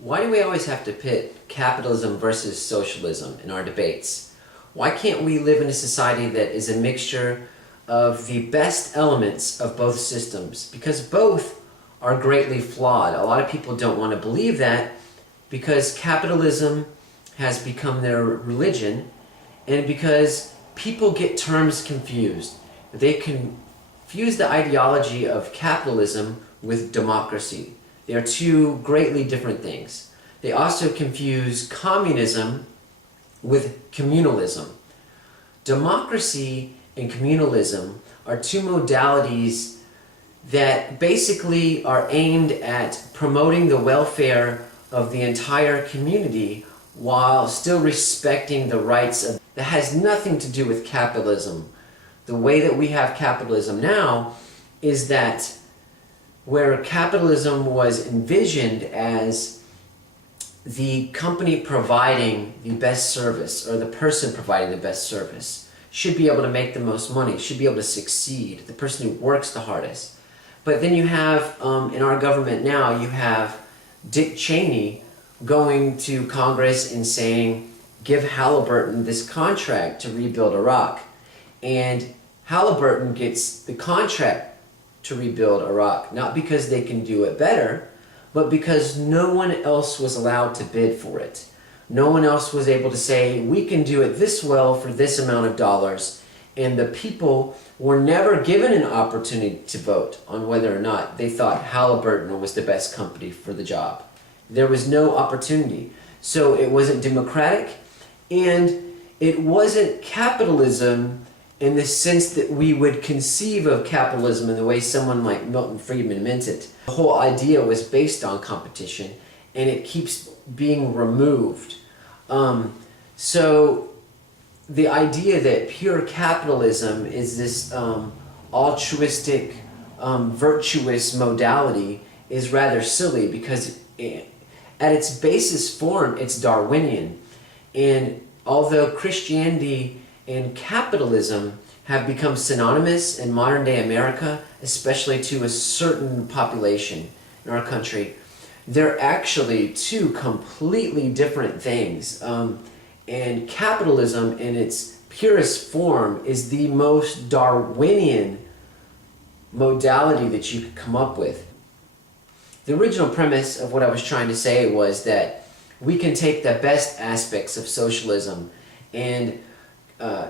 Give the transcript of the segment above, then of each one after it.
Why do we always have to pit capitalism versus socialism in our debates? Why can't we live in a society that is a mixture of the best elements of both systems? Because both are greatly flawed. A lot of people don't want to believe that because capitalism has become their religion and because people get terms confused. They confuse the ideology of capitalism with democracy. They are two greatly different things. They also confuse communism with communalism. Democracy and communalism are two modalities that basically are aimed at promoting the welfare of the entire community while still respecting the rights of... That has nothing to do with capitalism. The way that we have capitalism now is that where capitalism was envisioned as the company providing the best service, or the person providing the best service, should be able to make the most money, should be able to succeed, the person who works the hardest. But then you have, in our government now, you have Dick Cheney going to Congress and saying, give Halliburton this contract to rebuild Iraq. And Halliburton gets the contract to rebuild Iraq, not because they can do it better, but because no one else was allowed to bid for it. No one else was able to say, we can do it this well for this amount of dollars. And the people were never given an opportunity to vote on whether or not they thought Halliburton was the best company for the job. There was no opportunity. So it wasn't democratic, and it wasn't capitalism in the sense that we would conceive of capitalism in the way someone like Milton Friedman meant it. The whole idea was based on competition, and it keeps being removed. So the idea that pure capitalism is this altruistic, virtuous modality is rather silly, because at its basis form, it's Darwinian. And although Christianity and capitalism have become synonymous in modern day America, especially to a certain population in our country, they're actually two completely different things. And capitalism in its purest form is the most Darwinian modality that you could come up with. The original premise of what I was trying to say was that we can take the best aspects of socialism and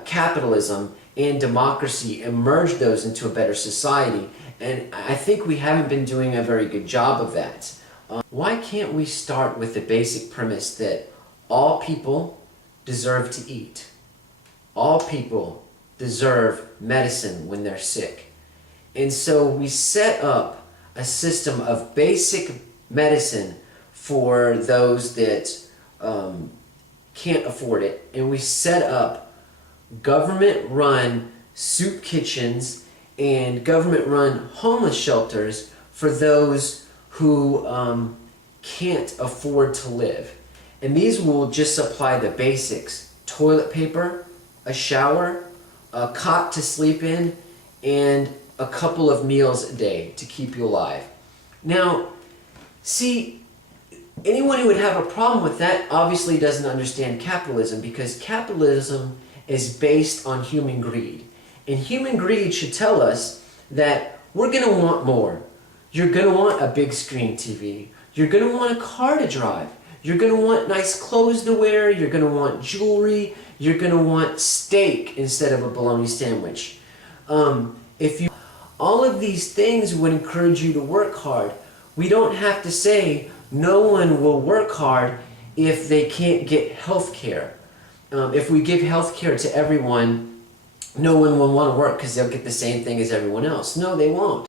capitalism and democracy and merge those into a better society. And I think we haven't been doing a very good job of that. Why can't we start with the basic premise that all people deserve to eat? All people deserve medicine when they're sick. And so we set up a system of basic medicine for those that can't afford it. And we set up government-run soup kitchens and government-run homeless shelters for those who can't afford to live. And these will just supply the basics: toilet paper, a shower, a cot to sleep in, and a couple of meals a day to keep you alive. Now, see, anyone who would have a problem with that obviously doesn't understand capitalism, because capitalism is based on human greed. And human greed should tell us that we're going to want more. You're going to want a big screen TV. You're going to want a car to drive. You're going to want nice clothes to wear. You're going to want jewelry. You're going to want steak instead of a bologna sandwich. All of these things would encourage you to work hard. We don't have to say no one will work hard if they can't get health care. If we give health care to everyone, no one will want to work because they'll get the same thing as everyone else. No, they won't.